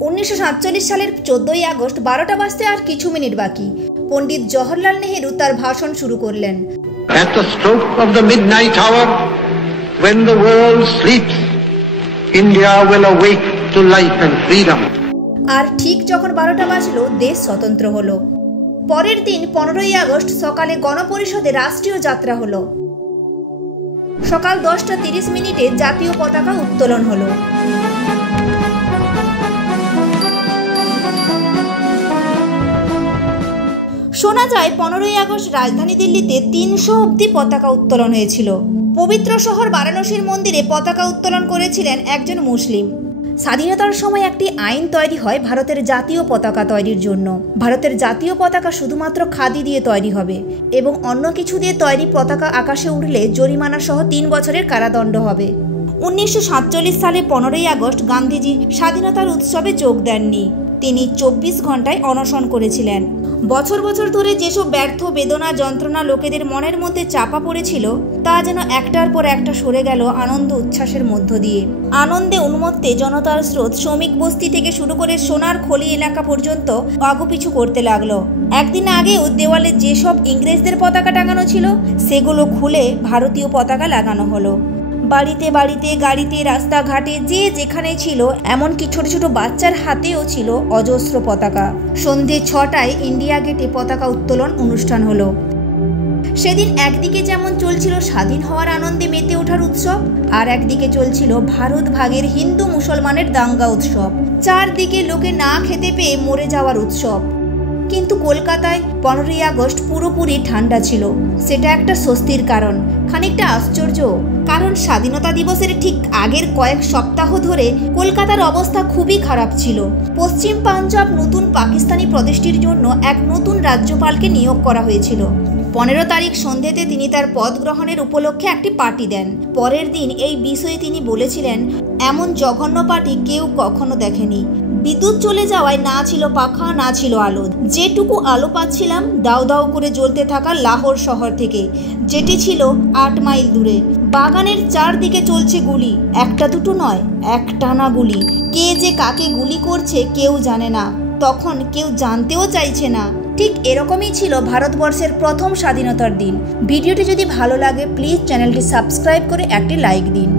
1947 সালের 14ই আগস্ট 12টা বাজতে আর কিছু মিনিট বাকি। পণ্ডিত জওহরলাল নেহেরু তার ভাষণ শুরু করলেন। At the stroke of the midnight hour, when the world sleeps, India will awake to life and freedom. আর ঠিক যখন 12টা বাজলো, দেশ স্বতন্ত্র হলো। পরের দিন 15ই আগস্ট সকালে গণপরিষদে রাষ্ট্রীয় যাত্রা হলো। সকাল 10টা 30 মিনিটে জাতীয় পতাকা উত্তোলন হলো। শোনা যায় 15ই আগস্ট রাজধানী দিল্লিতে 300 অব্দি পতাকা উত্তোলন হয়েছিল। পবিত্র শহর বারাণসীর মন্দিরে পতাকা উত্তোলন করেছিলেন একজন মুসলিম। স্বাধীনতার সময় একটি আইন তৈরি হয় ভারতের জাতীয় পতাকা তৈরির জন্য। ভারতের জাতীয় পতাকা শুধুমাত্র খাদি দিয়ে তৈরি হবে এবং অন্য কিছু দিয়ে তৈরি পতাকা আকাশে উড়লে জরিমানা সহ 3 বছরের কারাদণ্ড হবে। 1947 সালে 15ই আগস্ট গান্ধীজি স্বাধীনতার উৎসবে যোগ দেননি। তিনি 24 ঘন্টায় অনশন করেছিলেন। বছর বছর ধরে যেসব ব্যর্থ বেদনা যন্ত্রণা লোকেদের মনের মধ্যে চাপা পড়েছিল, তা যেন একটার পর একটা সরে গেল আনন্দ উচ্ছ্বাসের মধ্য দিয়ে। আনন্দে উন্মত্তে জনতার স্রোত শ্রমিক বস্তি থেকে শুরু করে সোনার খলি এলাকা পর্যন্ত আগুপিছু করতে লাগলো। একদিন আগেও দেওয়ালে যেসব ইংরেজদের পতাকা টাঙানো ছিল, সেগুলো খুলে ভারতীয় পতাকা লাগানো হলো। বাড়িতে বাড়িতে, গাড়িতে, রাস্তাঘাটে, যে যেখানে ছিল, এমনকি ছোট ছোট বাচ্চার হাতেও ছিল অজস্র পতাকা। সন্ধে 6টায় ইন্ডিয়া গেটে পতাকা উত্তোলন অনুষ্ঠান হলো। সেদিন একদিকে যেমন চলছিল স্বাধীন হওয়ার আনন্দে মেতে ওঠার উৎসব, আর একদিকে চলছিল ভারত ভাগের হিন্দু মুসলমানের দাঙ্গা উৎসব। চারদিকে লোকে না খেতে পেয়ে মরে যাওয়ার উৎসব। কিন্তু কলকাতায় 15ই আগস্ট পুরোপুরি ঠান্ডা ছিল। সেটা একটা স্বস্তির কারণ, খানিকটা আশ্চর্য, কারণ স্বাধীনতা দিবসের ঠিক আগের কয়েক সপ্তাহ ধরে কলকাতার অবস্থা খুবই খারাপ ছিল। পশ্চিম পাঞ্জাব নতুন পাকিস্তানি প্রদেশটির জন্য এক নতুন রাজ্যপালকে নিয়োগ করা হয়েছিল। 15 তারিখ সন্ধ্যেতে তিনি তার পদ গ্রহণের উপলক্ষে একটি পার্টি দেন। পরের দিন এই বিষয়ে তিনি বলেছিলেন, এমন জঘন্য পার্টি কেউ কখনো দেখেনি। বিদ্যুৎ চলে যাওয়ায় না ছিল পাখা, না ছিল আলো। যেটুকু আলো পাচ্ছিলাম দাউ দাউ করে জ্বলতে থাকা লাহোর শহর থেকে, যেটি ছিল 8 মাইল দূরে। বাগানের চারদিকে চলছে গুলি, একটা দুটো নয়, একটানা গুলি। কে যে কাকে গুলি করছে কেউ জানে না, তখন কেউ জানতেও চাইছে না। ঠিক এরকমই ছিল ভারতবর্ষের প্রথম স্বাধীনতার দিন। ভিডিওটি যদি ভালো লাগে প্লিজ চ্যানেলটি সাবস্ক্রাইব করে একটি লাইক দিন।